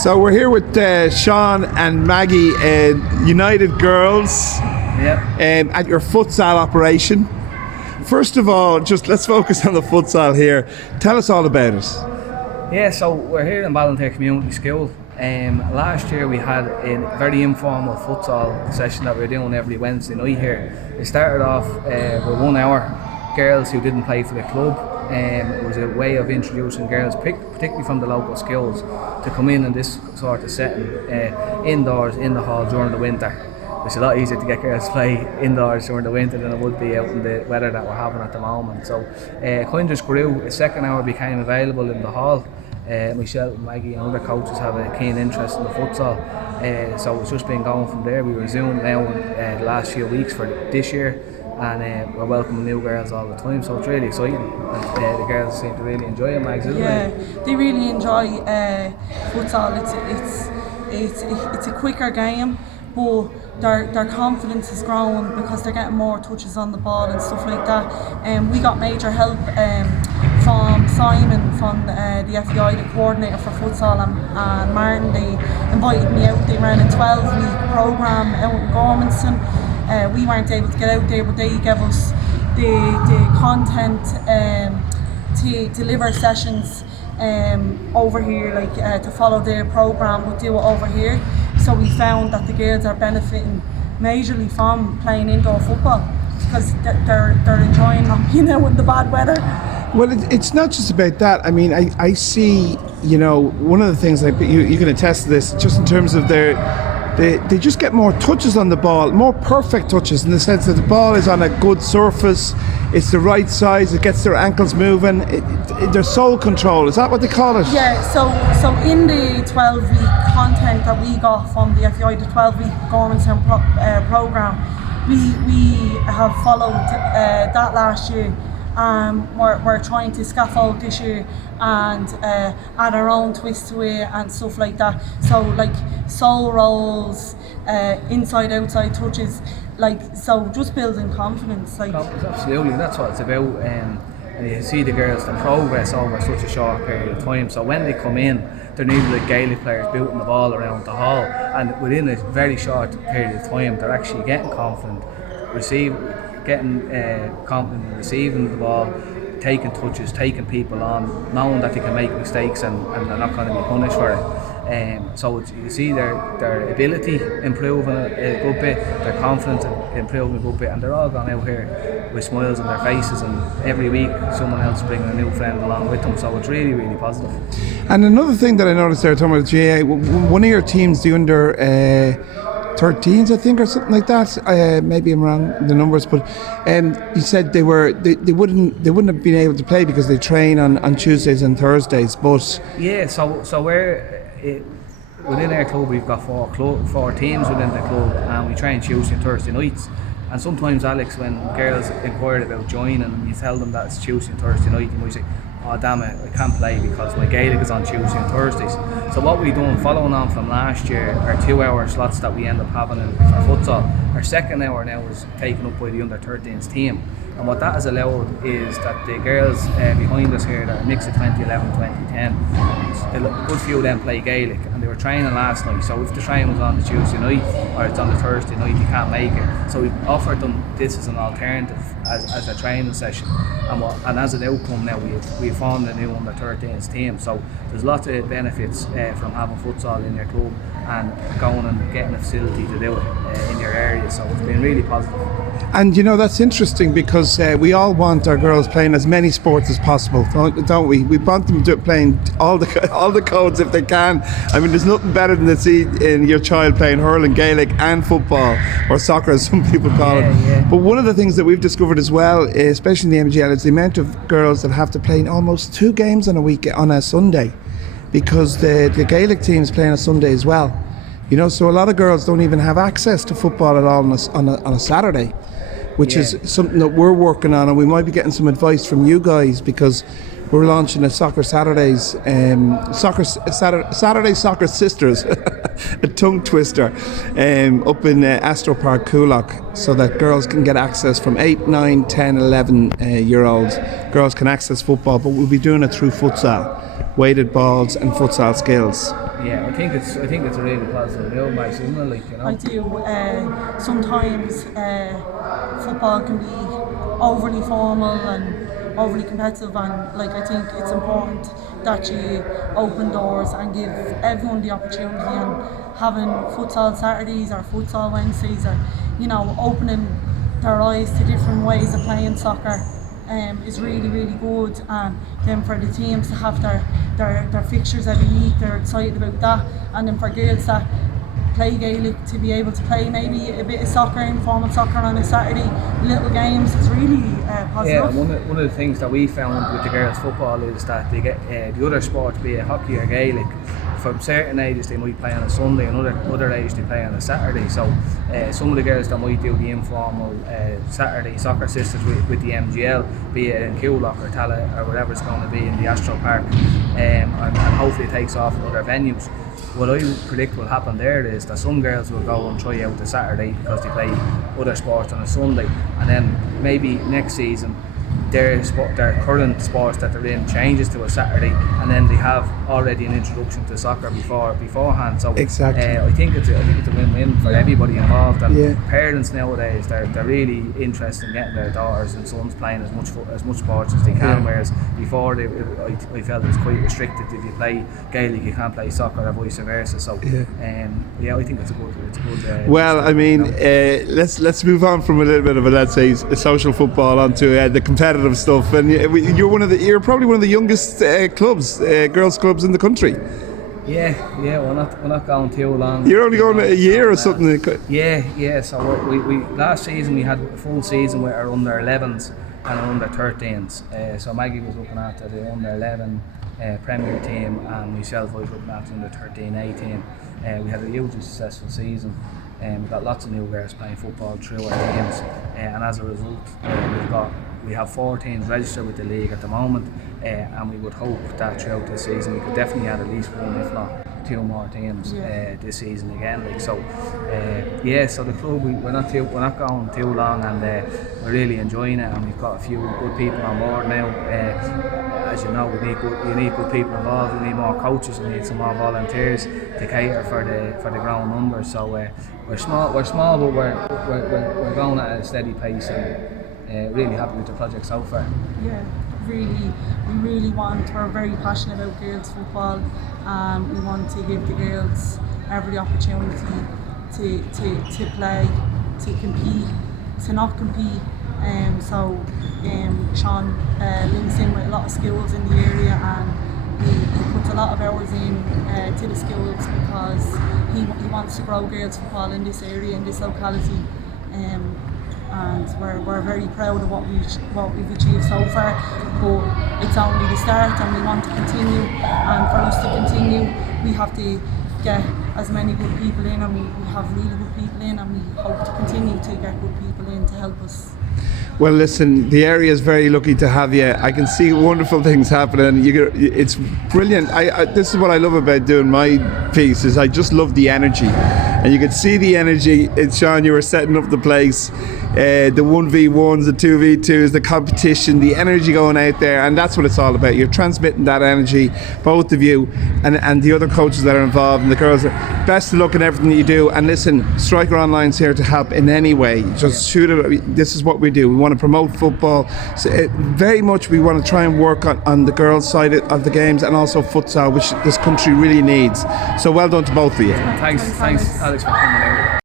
So we're here with Sean and Maggie, United Girls, at your futsal operation. First of all, just let's focus on the futsal here. Tell us all about it. Yeah, so we're here in Ballinteer Community School. Last year we had a very informal futsal session that we were doing every Wednesday night here. It started off with 1 hour, girls who didn't play for the club. It was a way of introducing girls, particularly from the local schools, to come in this sort of setting, indoors in the hall during the winter. It's a lot easier to get girls to play indoors during the winter than it would be out in the weather that we're having at the moment. So it kind of just grew. A second hour became available in the hall. Myself, Maggie and other coaches have a keen interest in the futsal. So it's just been going from there. We resumed now the last few weeks for this year. And we're welcoming new girls all the time, so it's really exciting. The girls seem to really enjoy it, Mags, isn't it? They really enjoy futsal. It's a quicker game, but their confidence is growing because they're getting more touches on the ball and stuff like that. We got major help from Simon from the FEI, the coordinator for futsal, and Martin. They invited me out. They ran a 12-week programme out in Gormanston. We weren't able to get out there, but they gave us the content to deliver sessions over here, like to follow their programme, but do it over here. So we found that the girls are benefiting majorly from playing indoor football because they're enjoying not being out in the bad weather. Well, it's not just about that. I mean, I see, one of the things that you can attest to this, just in terms of they just get more touches on the ball, more perfect touches, in the sense that the ball is on a good surface, it's the right size, it gets their ankles moving, their sole control, is that what they call it? Yeah, so in the 12-week content that we got from the FEI, the 12-week Gormanston programme, we have followed that last year. We're trying to scaffold this year and add our own twist to it and stuff like that. So like soul rolls, inside outside touches, so just building confidence. Absolutely, that's what it's about. And you see the girls, the progress over such a short period of time. So when they come in, they're nearly like Gaelic players booting the ball around the hall, and within a very short period of time, they're actually getting confident, getting confident in receiving the ball, taking touches, taking people on, knowing that they can make mistakes and they're not going to be punished for it. So you see their ability improving a good bit, their confidence improving a good bit, and they're all gone out here with smiles on their faces, and every week someone else bringing a new friend along with them, so it's really, really positive. And another thing that I noticed there, talking about GA, one of your teams, the under 13s, I think, or something like that. Maybe I'm wrong in the numbers, but you said they wouldn't have been able to play because they train on Tuesdays and Thursdays. But yeah, so we're within our club, we've got four teams within the club, and we train Tuesday and Thursday nights. And sometimes, Alex, when girls inquired about joining, and you tell them that it's Tuesday and Thursday night, you might say, "Oh damn it, I can't play because my Gaelic is on Tuesday and Thursdays." So what we done, following on from last year, our 2 hour slots that we end up having for futsal, our second hour now is taken up by the under 13s team. And what that has allowed is that the girls behind us here, that are a mix of 2011, 2010, a good few of them play Gaelic, and they were training last night. So if the training was on the Tuesday night or it's on the Thursday night, you can't make it. So we've offered them this as an alternative, as a training session. And as an outcome now, we've formed a new under 13s team. So there's lots of benefits from having futsal in your club and going and getting a facility to do it in your area. So it's been really positive. And that's interesting because we all want our girls playing as many sports as possible, don't we? We want them playing all the codes if they can. I mean, there's nothing better than to see your child playing hurling, Gaelic and football, or soccer as some people call it. Yeah. But one of the things that we've discovered as well, especially in the MGL, is the amount of girls that have to play in almost 2 games on a Sunday, because the Gaelic team's playing a Sunday as well. So a lot of girls don't even have access to football at all on a Saturday, which is something that we're working on, and we might be getting some advice from you guys, because we're launching a Soccer Saturdays, Saturday Soccer Sisters, a tongue twister, up in Astro Park, Coolock, so that girls can get access from 8, 9, 10, 11 year olds. Girls can access football, but we'll be doing it through futsal, weighted balls and futsal skills. Yeah, I think it's a really positive move, Max, isn't it? Like, you know. I do. Sometimes football can be overly formal and overly competitive, and like I think it's important that you open doors and give everyone the opportunity, and having futsal Saturdays or futsal Wednesdays, or opening their eyes to different ways of playing soccer is really, really good. And then for the teams to have their fixtures every week, they're excited about that. And then for girls that play Gaelic to be able to play maybe a bit of soccer, informal soccer on a Saturday, little games, is really positive. Yeah, one of the things that we found with the girls football is that they get the other sports, be it hockey or Gaelic, from certain ages they might play on a Sunday, and other ages they play on a Saturday. So some of the girls that might do the informal Saturday soccer sisters with the MGL, be it in Coolock or Tala or whatever it's going to be in the Astro Park, and hopefully it takes off in other venues. What I predict will happen there is that some girls will go and try out the Saturday because they play other sports on a Sunday, and then maybe next season their current sports that they're in changes to a Saturday, and then they have already an introduction to soccer beforehand. So Exactly. I think it's a win-win for everybody involved, and parents nowadays they're really interested in getting their daughters and sons playing as much sports as they can. Whereas before I felt it was quite restricted. If you play Gaelic, you can't play soccer, or vice versa. So I think it's a good. Well, I mean, let's move on from a little bit of a social football onto the competitive stuff. And you're probably one of the youngest clubs, girls clubs in the country. Yeah, we're not going too long. You're only going a year or something. Yeah. So we last season we had a full season with our under 11s and our under 13s. So Maggie was looking after the under 11 Premier team, and myself was looking after under 13-18. We had a hugely successful season. We got lots of new girls playing football through our teams, and as a result, we have 4 teams registered with the league at the moment, and we would hope that throughout this season we could definitely add at least 1, if not 2 more teams this season again. So the club we're not going too long, and we're really enjoying it, and we've got a few good people on board now. As you know, we need good people involved. We need more coaches. We need some more volunteers to cater for the growing numbers. So we're small, but we're going at a steady pace, and really happy with the project so far. Yeah, we're very passionate about girls football. We want to give the girls every opportunity to play, to compete, to not compete. Sean links in with a lot of skills in the area, and he puts a lot of hours in to the skills, because he wants to grow girls football in this area, in this locality. And we're very proud of what we've achieved so far, but it's only the start, and we want to continue. And for us to continue, we have to get as many good people in, and we have really good people in, and we hope to continue to get good people in to help us. Well, listen, the area is very lucky to have you. I can see wonderful things happening. It's brilliant. This is what I love about doing my piece, is I just love the energy. And you could see the energy. Sean, you were setting up the place. The 1v1s, the 2v2s, the competition, the energy going out there, and that's what it's all about. You're transmitting that energy, both of you, and the other coaches that are involved, and the girls. Best of luck in everything that you do. And listen, Striker Online's here to help in any way. Just shoot it. This is what we do. We want to promote football. So very much we want to try and work on the girls' side of the games, and also futsal, which this country really needs. So well done to both of you. Thanks, Alex, for coming out.